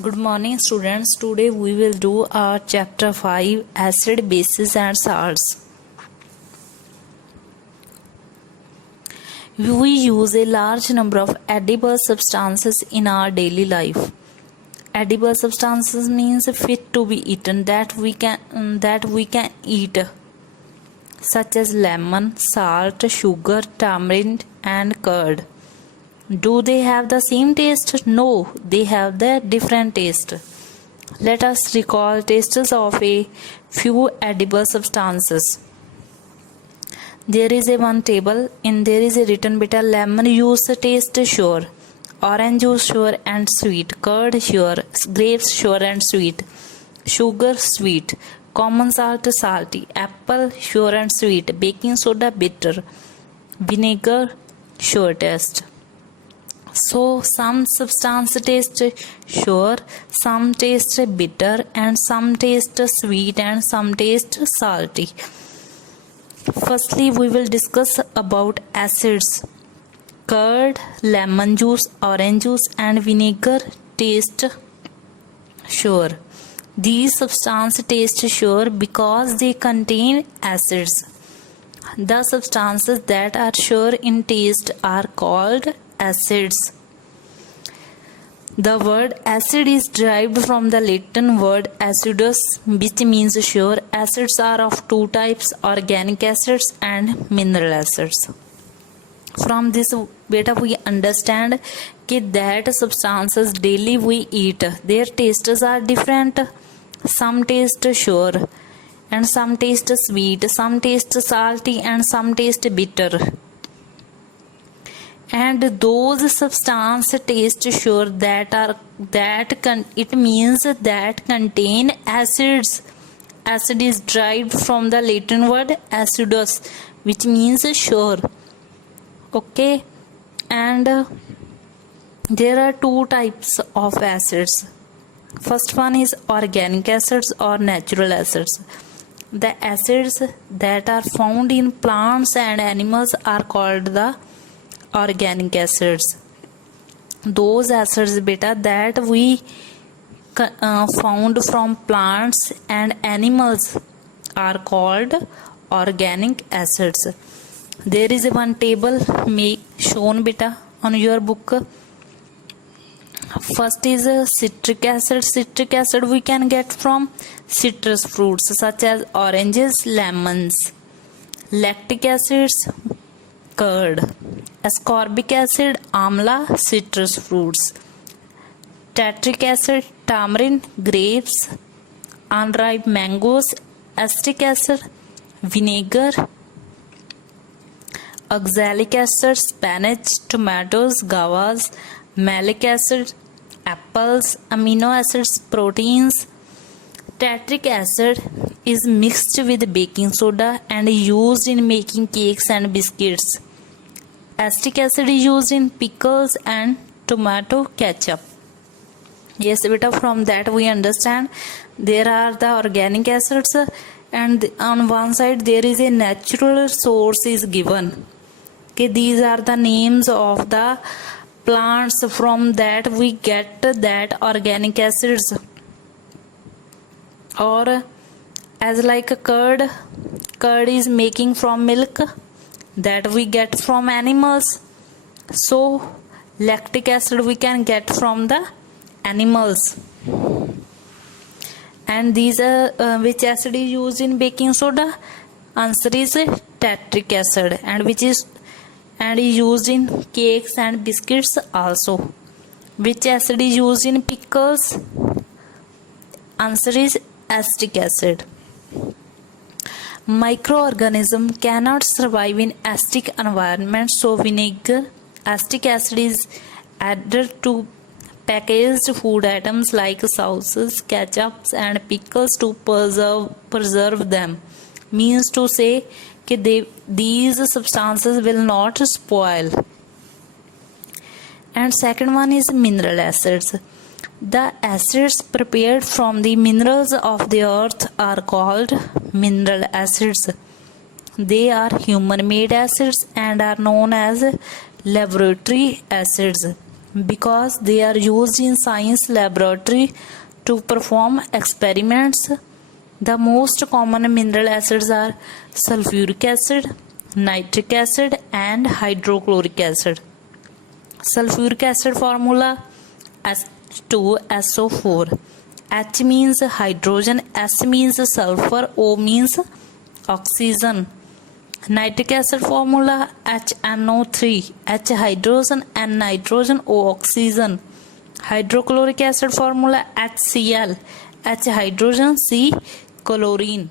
Good morning students. Today we will do our chapter 5 acid, bases and salts. We use a large number of edible substances in our daily life. Edible substances means fit to be eaten that we can eat, such as lemon, salt, sugar, tamarind and curd. Do they have the same taste? No, they have the different taste. Let us recall tastes of a few edible substances. There is a one table and there is a written beta lemon juice taste sure, orange juice sure and sweet, curd sure, grapes sure and sweet, sugar sweet, common salt salty, apple sure and sweet, baking soda bitter, vinegar sure taste. So some substance taste sure, some taste bitter and some taste sweet and some taste salty. Firstly, we will discuss about acids. Curd, lemon juice, orange juice and vinegar taste sure. These substances taste sure because they contain acids. The substances that are sure in taste are called acids. The word acid is derived from the Latin word acidus, which means sure. Acids are of two types, organic acids and mineral acids. From this beta we understand that substances daily we eat, their tastes are different. Some taste sure and some taste sweet, some taste salty and some taste bitter. And those substances taste sure it means that contain acids. Acid is derived from the Latin word acidus, which means sure. Okay, and there are two types of acids. First one is organic acids or natural acids. The acids that are found in plants and animals are called the organic acids. Those acids beta that we found from plants and animals are called organic acids. There is one table shown beta on your book. First is citric acid. Citric acid we can get from citrus fruits such as oranges, lemons. Lactic acids, curd. Ascorbic acid, amla, citrus fruits. Tartaric acid, tamarind, grapes. Unripe mangoes. Acetic acid, vinegar. Oxalic acid, spinach, tomatoes, guavas. Malic acid, apples. Amino acids, proteins. Tartaric acid is mixed with baking soda and used in making cakes and biscuits. Acetic acid is used in pickles and tomato ketchup. Yes beta, from that we understand there are the organic acids and on one side there is a natural source is given. Okay, these are the names of the plants from that we get that organic acids. Or as like a curd is making from milk that we get from animals. So lactic acid we can get from the animals. And these are which acid is used in baking soda? Answer is tartaric acid, and which is used in cakes and biscuits also. Which acid is used in pickles? Answer is acetic acid. Microorganisms cannot survive in acidic environments, so vinegar, acetic acid is added to packaged food items like sauces, ketchups and pickles to preserve them. Means to say these substances will not spoil. And second one is mineral acids. The acids prepared from the minerals of the earth are called mineral acids. They are human-made acids and are known as laboratory acids. because they are used in science laboratory to perform experiments. The most common mineral acids are sulfuric acid, nitric acid, and hydrochloric acid. Sulfuric acid formula H2SO4. H means hydrogen, S means sulfur, O means oxygen. Nitric acid formula HNO3. H hydrogen, N nitrogen, O oxygen. Hydrochloric acid formula HCl. H hydrogen, C chlorine.